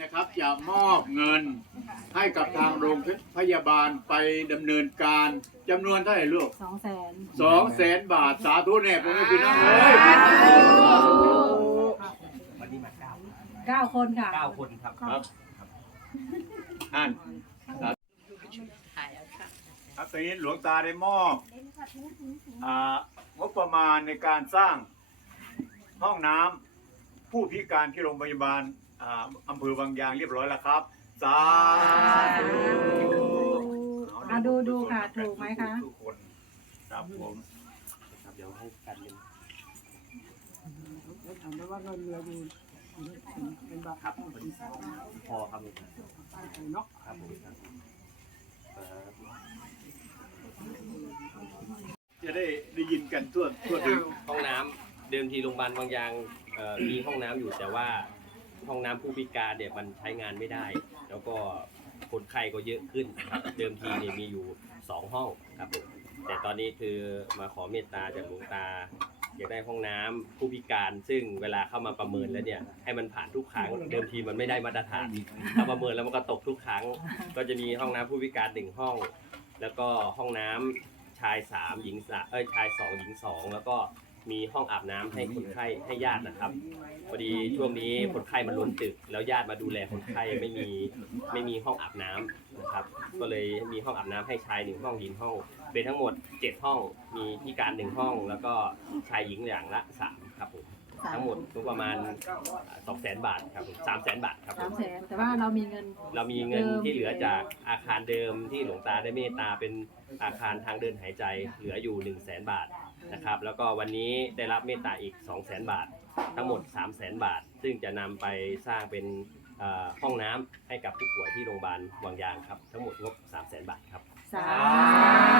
นะครับจะมอบเงินให้กับทางโรงพยาบาลไปดำเนินการจำนวนเท่าไหร่ลูกสองแสนสองแสนบาทสาธุแน่ผมไม่พี่น้องเอ้ยวันนี้มาเก้าเก้าคนค่ะ เก้าคนครับครับอ่านครับครับตอนนี้หลวงตาได้มอบอ่างบประมาณในการสร้างห้องน้ำ ผู้พิการที่โรงพยาบาลอ่าอำเภอบางยางเรียบร้อยแล้วครับสาธุอะดูดูค่ะถูกไหมคะ ทุกคนครับผมครับเดี๋ยวให้กันเป็นครับพอครับผมครับผมครับเอ่อจะได้ได้ยินกันทั่วทั่วถึงห้องน้ำ เดิมทีโรงพยาบาลบางยางเอ่อมีห้องน้ำอยู่แต่ว่าห้องน้ำผู้พิการเนี่ยมันใช้งานไม่ได้ แล้วก็คนไข้ก็เยอะขึ้นครับเดิมทีเนี่ยมีอยู่สองห้องครับผมแต่ตอนนี้คือมาขอเมตตาจากหลวงตา อยากได้ห้องน้ำผู้พิการซึ่งเวลาเข้ามาประเมินแล้วเนี่ยให้มันผ่านทุกครั้งเดิมทีมันไม่ได้มาตรฐานถ้าประเมินแล้วมันก็ตกทุกครั้ง ก็จะมีห้องน้ำผู้พิการหนึ่งห้อง แล้วก็ห้องน้ำชายสามหญิงสามเอ้ยชายสองหญิงสองแล้วก็ มีห้องอาบน้ำให้คนไข้ให้ญาตินะครับพอดีช่วงนี้คนไข้มันล้นตึก แล้วญาติมาดูแลคนไข้ไม่มีไม่มีห้องอาบน้ำนะครับ ก็เลยมีห้องอาบน้ำให้ชายหนึ่งห้องหญิงห้อง เป็นทั้งหมดเจ็ดห้องมีพิการหนึ่งห้อง แล้วก็ชายหญิงอย่างละสามครับผมทั้งหมดก็ประมาณสองแสนบาทครับผมสามแสนบาทครับผสามม แสนแต่ว่าเรามีเงิน เรามีเงินที่เหลือจากอาคารเดิมที่หลวงตาได้เมตตาเป็นอาคารทางเดินหายใจเหลืออยู่ 1 0 0 0 0แสนบาท นะครับ แล้วก็วันนี้ได้รับเมตตาอีก 2 0 0แสนบาท ทั้งหมด 3 0 0แสนบาท ซึ่งจะนำไปสร้างเป็นเอ่อห้องน้ำให้กับผู้ป่วยที่โรงพยาบาลวังยางครับ ทั้งหมดงบ 3 0 0แสนบาทครับ สาธุ